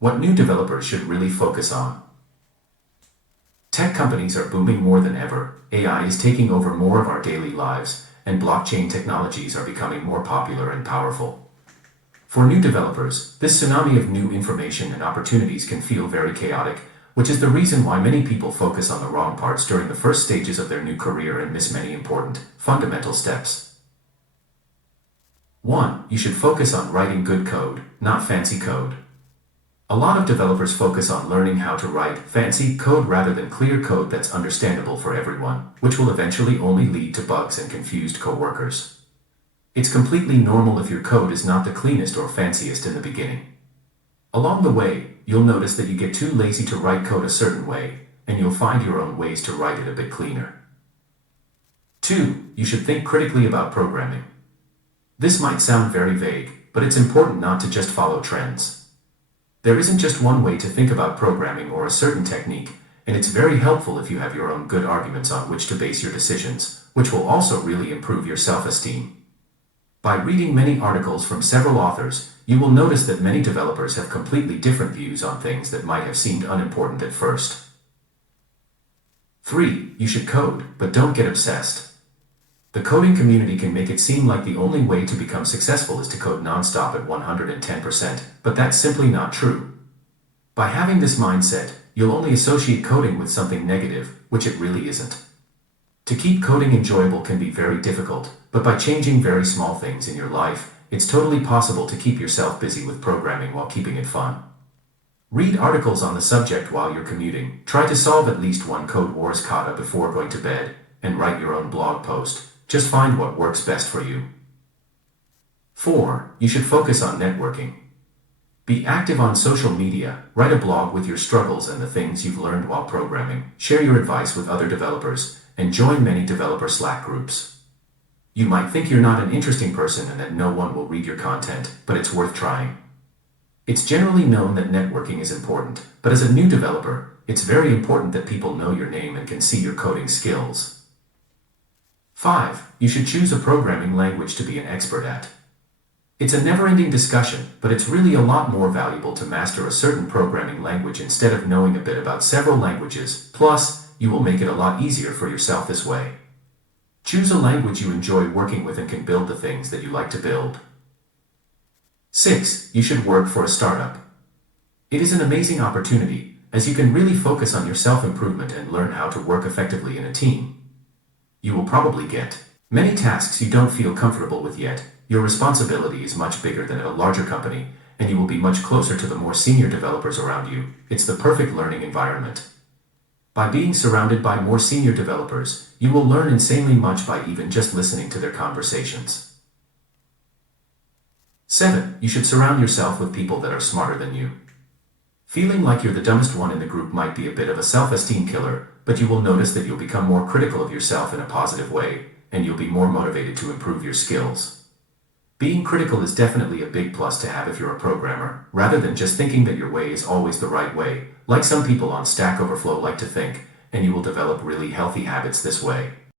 What new developers should really focus on. Tech companies are booming more than ever, AI is taking over more of our daily lives, and blockchain technologies are becoming more popular and powerful. For new developers, this tsunami of new information and opportunities can feel very chaotic, which is the reason why many people focus on the wrong parts during the first stages of their new career and miss many important, fundamental steps. 1. You should focus on writing good code, not fancy code. A lot of developers focus on learning how to write fancy code rather than clear code that's understandable for everyone, which will eventually only lead to bugs and confused coworkers. It's completely normal if your code is not the cleanest or fanciest in the beginning. Along the way, you'll notice that you get too lazy to write code a certain way, and you'll find your own ways to write it a bit cleaner. 2. You should think critically about programming. This might sound very vague, but it's important not to just follow trends. There isn't just one way to think about programming or a certain technique, and it's very helpful if you have your own good arguments on which to base your decisions, which will also really improve your self-esteem. By reading many articles from several authors, you will notice that many developers have completely different views on things that might have seemed unimportant at first. 3. You should code, but don't get obsessed. The coding community can make it seem like the only way to become successful is to code non-stop at 110%, but that's simply not true. By having this mindset, you'll only associate coding with something negative, which it really isn't. To keep coding enjoyable can be very difficult, but by changing very small things in your life, it's totally possible to keep yourself busy with programming while keeping it fun. Read articles on the subject while you're commuting, try to solve at least one Code Wars kata before going to bed, and write your own blog post. Just find what works best for you. 4. You should focus on networking. Be active on social media, write a blog with your struggles and the things you've learned while programming, share your advice with other developers, and join many developer Slack groups. You might think you're not an interesting person and that no one will read your content, but it's worth trying. It's generally known that networking is important, but as a new developer, it's very important that people know your name and can see your coding skills. 5. You should choose a programming language to be an expert at. It's a never-ending discussion, but it's really a lot more valuable to master a certain programming language instead of knowing a bit about several languages. Plus, you will make it a lot easier for yourself this way. Choose a language you enjoy working with and can build the things that you like to build. 6. You should work for a startup. It is an amazing opportunity, as you can really focus on your self-improvement and learn how to work effectively in a team. You will probably get many tasks you don't feel comfortable with yet. Your responsibility is much bigger than at a larger company, and you will be much closer to the more senior developers around you. It's the perfect learning environment. By being surrounded by more senior developers, you will learn insanely much by even just listening to their conversations. 7. You should surround yourself with people that are smarter than you. Feeling like you're the dumbest one in the group might be a bit of a self-esteem killer, but you will notice that you'll become more critical of yourself in a positive way, and you'll be more motivated to improve your skills. Being critical is definitely a big plus to have if you're a programmer, rather than just thinking that your way is always the right way, like some people on Stack Overflow like to think, and you will develop really healthy habits this way.